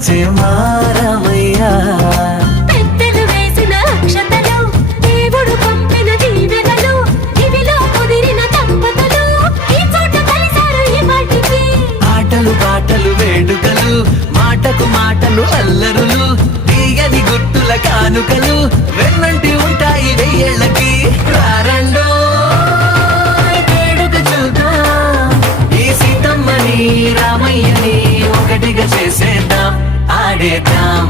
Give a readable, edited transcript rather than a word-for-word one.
వచ్చే మారమయ్యా. పెద్దలు వేసిన అక్షతలు, దేవుడు పంపిన దీవెనలు, ఇవిలో కుదిరిన దంపతులు ఈ చోట కలిసారు ఈ వాటికి. ఆటలు పాటలు వేడుకలు, మాటకు మాటలు అల్లరులు, తీయని గుర్తుల కానుకలు వెన్నంటి ఉంటాయి వెయ్యేళ్ళకి. రారండో వేడుక చూద్దాం, ఈ సీతమ్మని రామయ్యని ఒకటిగా చేసేద్దాం, ఆడేద్దాం.